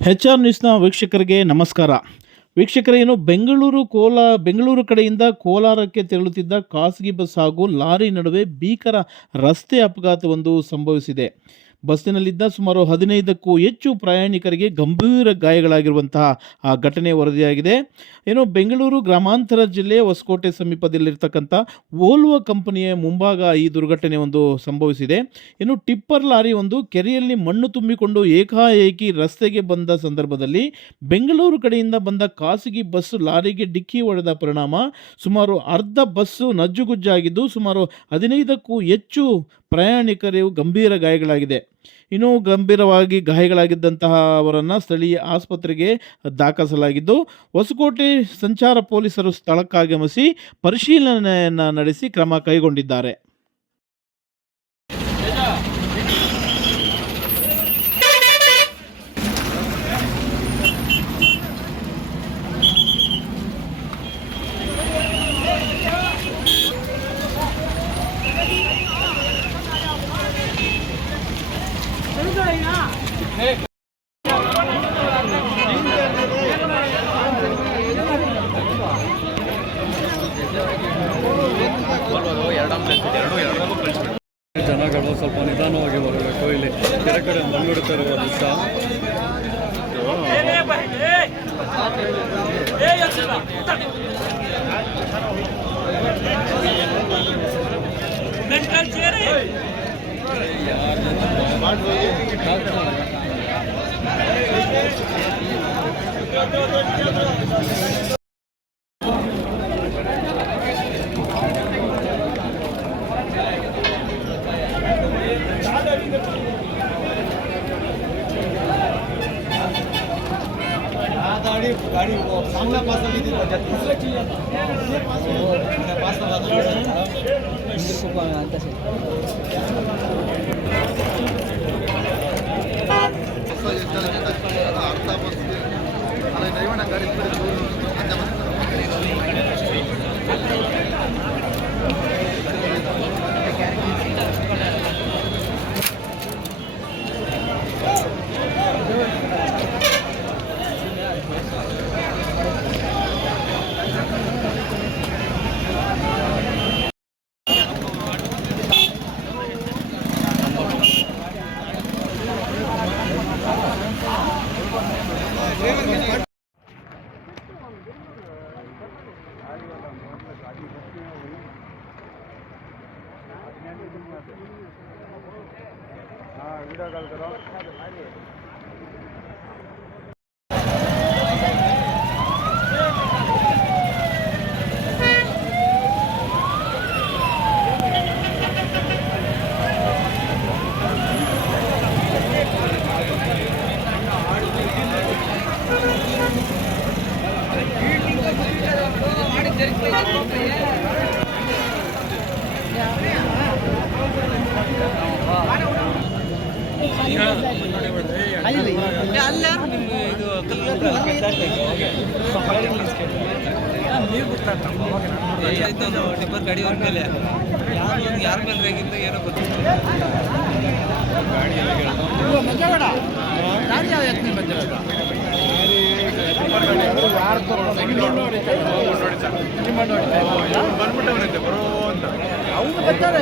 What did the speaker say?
HR ನ್ಯೂಸ್ನ ವೀಕ್ಷಕರಿಗೆ ನಮಸ್ಕಾರ. ವೀಕ್ಷಕರೇ, ಬೆಂಗಳೂರು ಕಡೆಯಿಂದ ಕೋಲಾರಕ್ಕೆ ತೆರಳುತ್ತಿದ್ದ ಖಾಸಗಿ ಬಸ್ ಹಾಗೂ ಲಾರಿ ನಡುವೆ ಭೀಕರ ರಸ್ತೆ ಅಪಘಾತವೊಂದು ಸಂಭವಿಸಿದೆ. ಬಸ್ಸಿನಲ್ಲಿದ್ದ ಸುಮಾರು 15ಕ್ಕೂ ಹೆಚ್ಚು ಪ್ರಯಾಣಿಕರಿಗೆ ಗಂಭೀರ ಗಾಯಗಳಾಗಿರುವಂತಹ ಘಟನೆ ವರದಿಯಾಗಿದೆ. ಬೆಂಗಳೂರು ಗ್ರಾಮಾಂತರ ಜಿಲ್ಲೆ ಹೊಸಕೋಟೆ ಸಮೀಪದಲ್ಲಿರ್ತಕ್ಕಂಥ ವೋಲ್ವೋ ಕಂಪನಿಯ ಮುಂಭಾಗ ಈ ದುರ್ಘಟನೆ ಒಂದು ಸಂಭವಿಸಿದೆ. ಟಿಪ್ಪರ್ ಲಾರಿ ಒಂದು ಕೆರೆಯಲ್ಲಿ ಮಣ್ಣು ತುಂಬಿಕೊಂಡು ಏಕಾಏಕಿ ರಸ್ತೆಗೆ ಬಂದ ಸಂದರ್ಭದಲ್ಲಿ ಬೆಂಗಳೂರು ಕಡೆಯಿಂದ ಬಂದ ಖಾಸಗಿ ಬಸ್ ಲಾರಿಗೆ ಡಿಕ್ಕಿ ಹೊಡೆದ ಪರಿಣಾಮ ಸುಮಾರು ಅರ್ಧ ಬಸ್ಸು ನಜ್ಜುಗುಜ್ಜಾಗಿದ್ದು ಸುಮಾರು 15ಕ್ಕೂ ಹೆಚ್ಚು ಪ್ರಯಾಣಿಕರು ಗಂಭೀರ ಗಾಯಗಳಾಗಿದೆ. ಗಂಭೀರವಾಗಿ ಗಾಯಗಳಾಗಿದ್ದಂತಹ ಅವರನ್ನು ಸ್ಥಳೀಯ ಆಸ್ಪತ್ರೆಗೆ ದಾಖಲಿಸಲಾಗಿದ್ದು ಹೊಸಕೋಟೆ ಸಂಚಾರ ಪೊಲೀಸರು ಸ್ಥಳಕ್ಕಾಗಮಿಸಿ ಪರಿಶೀಲನೆಯನ್ನು ನಡೆಸಿ ಕ್ರಮ ಕೈಗೊಂಡಿದ್ದಾರೆ. ಜನಗಳು ಸ್ವಲ್ಪ ನಿಧಾನವಾಗಿ ಬರಬೇಕು. ಇಲ್ಲಿ ಕೆರೆ ಕಡೆ ಮಣ್ಣುಡುತ್ತಿರುವ ದೃಶ್ಯ. गाड़ी वो सामने पास लगी थी दूसरे चीज पास लगा दो इंद्र को आता से अर्धा बस अरे ड्राइवर गाड़ी वीडियो कॉल करो. ಟಿಪ್ಪರ್ ಗಾಡಿ ಹೋದ್ಮೇಲೆ ಯಾರ ಮೇಲೆ ರೇಗಿಂದ ಏನೋ ಗೊತ್ತಿಲ್ಲ. ಬಂದ್ಬಿಟ್ಟವನೈತೆ ಬರೋ ಅಂತ ಅವ್ನು ಬರ್ತಾರೆ.